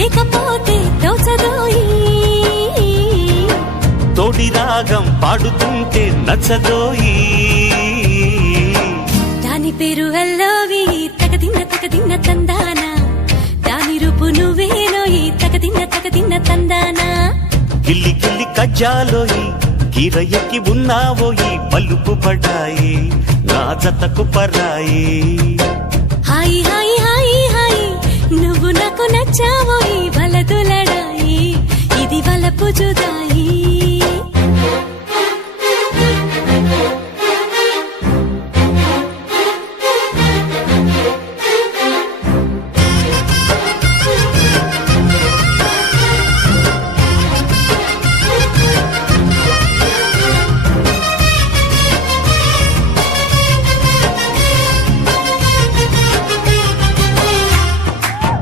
లేకపోతే తోచదోయి తోటి రాగం పాడుతుంటే నచ్చదోయి దాని పేరు అల్లోవి తగదిన్న తందాన దాని రూపు నువ్వేనోయి తగదిన్న తందాన గిల్లి గిల్లి కజ్జాలోయి గిరయ్యకి ఉన్నావోయి పలుపు పడాయి నా జతకు పరాయి హాయి హాయి హాయి హాయి నువ్వు నాకు నచ్చావోయి వలదులడాయి ఇది వలపు జుదాయి